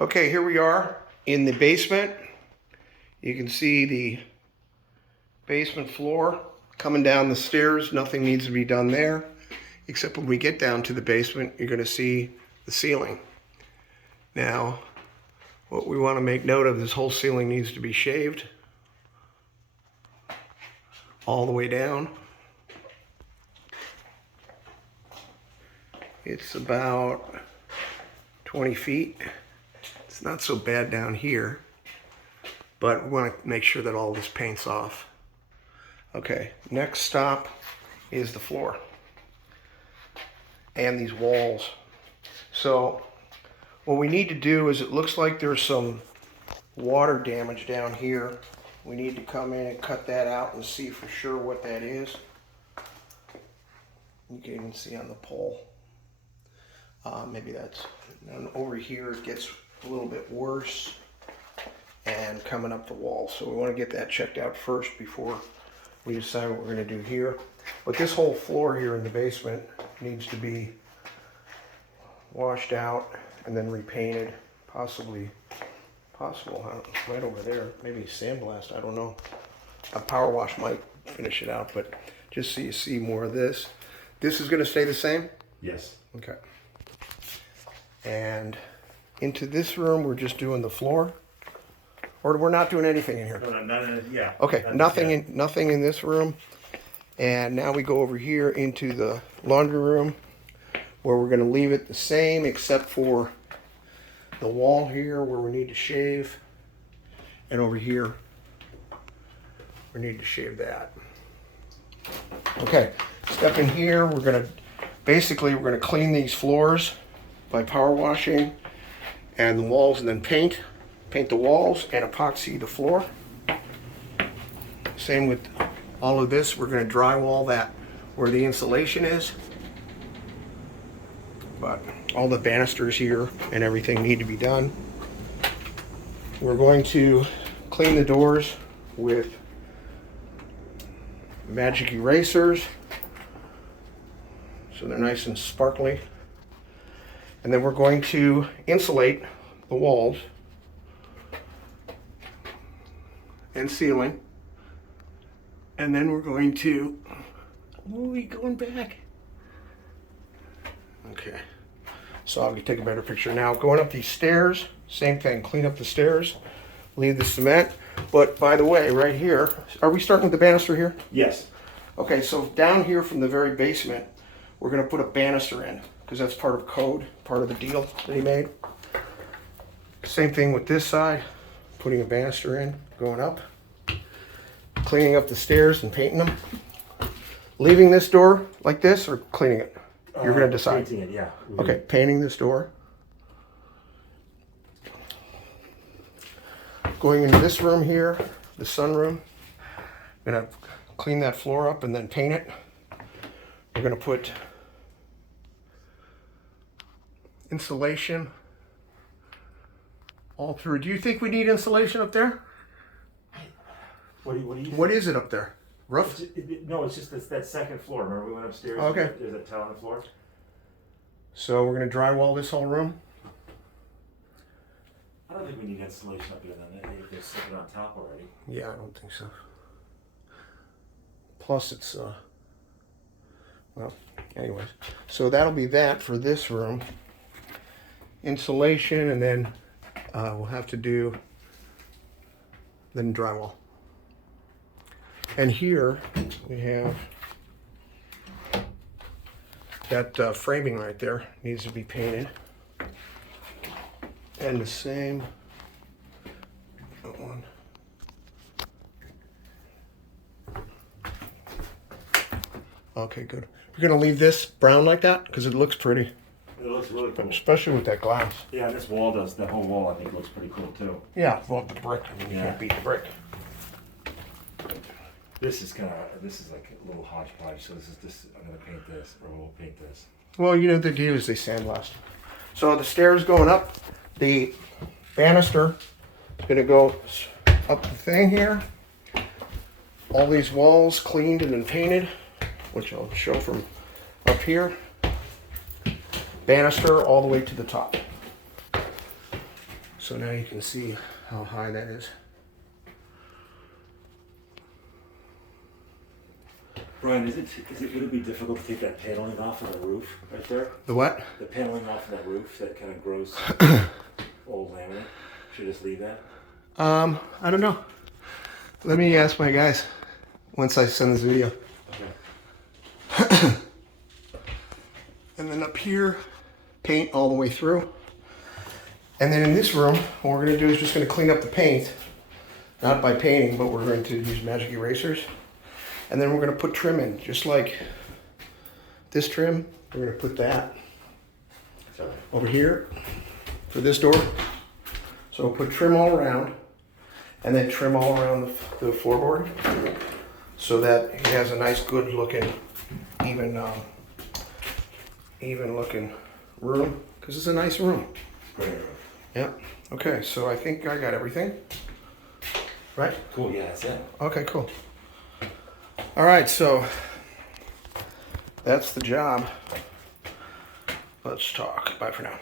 Okay, here we are in the basement. You can see the basement floor coming down the stairs. Nothing needs to be done there, except when we get down to the basement, you're going to see the ceiling. Now, what we want to make note of, this whole ceiling needs to be shaved all the way down. It's about 20 feet. It's not so bad down here, but we want to make sure that all this paint's off. Okay, next stop is the floor and these walls. So what we need to do is, it looks like there's some water damage down here. We need to come in and cut that out and see for sure what that is. You can even see on the pole. Maybe that's, and over here it gets a little bit worse and coming up the wall. So we want to get that checked out first before we decide what we're going to do here. But this whole floor here in the basement needs to be washed out and then repainted. Possible right over there. Maybe sandblast, I don't know. A power wash might finish it out, but just so you see more of this. This is going to stay the same? Yes. Okay. And into this room, we're just doing the floor, or we're not doing anything in here. No, yeah. Okay, nothing in this room. And now we go over here into the laundry room, where we're going to leave it the same, except for the wall here where we need to shave, and over here we need to shave that. Okay, step in here. We're going to clean these floors by power washing and the walls, and then paint the walls and epoxy the floor. Same with all of this. We're going to drywall that where the insulation is, but all the banisters here and everything need to be done. We're going to clean the doors with magic erasers so they're nice and sparkly. And then we're going to insulate the walls and ceiling. And then we're going to, going back. Okay. So I'll take a better picture now. Going up these stairs, same thing. Clean up the stairs, leave the cement. But by the way, right here, are we starting with the banister here? Yes. Okay, so down here from the very basement, we're going to put a banister in, because that's part of code, part of the deal that he made. Same thing with this side, putting a banister in, going up, cleaning up the stairs and painting them. Leaving this door like this or cleaning it? You're going to decide. Painting it, yeah. Okay, painting this door. Going into this room here, the sunroom. Going to clean that floor up and then paint it. We're going to put insulation all through. Do you think we need insulation up there? What is it up there? Roof? No, it's just that second floor. Remember we went upstairs? Okay. There's a tile on the floor. So we're going to drywall this whole room? I don't think we need insulation up here then, if they're sitting on top already. Yeah, I don't think so. Plus it's, well, anyways. So that'll be that for this room. Insulation, and then we'll have to do then drywall. And here we have that framing right there needs to be painted, and the same that one. Okay, good. We're gonna leave this brown like that because it looks pretty. It looks really cool. Especially with that glass. Yeah, and this wall does, that whole wall I think looks pretty cool too. Yeah, well, the brick. I mean, you can't beat the brick. This is like a little hodgepodge, so I'm gonna paint this, or we'll paint this. Well, you know, the deal is they sandblast. So the stairs going up, the banister is gonna go up the thing here. All these walls cleaned and then painted, which I'll show from up here. Banister all the way to the top. So now you can see how high that is. Brian, would it be difficult to take that paneling off of the roof right there? The what? The paneling off of that roof, that kind of gross old laminate. Should I just leave that? I don't know. Let me ask my guys once I send this video. Okay. And then up here, paint all the way through. And then in this room, what we're gonna do is just gonna clean up the paint. Not by painting, but we're going to use magic erasers. And then we're gonna put trim in, just like this trim. We're gonna put that over here for this door. So we'll put trim all around, and then trim all around the floorboard, so that it has a nice, good looking, even looking room, because it's a nice room. Great. Yep. Okay, so I think I got everything. Right? Cool, yeah, that's it. Okay, cool. All right, so that's the job. Let's talk. Bye for now.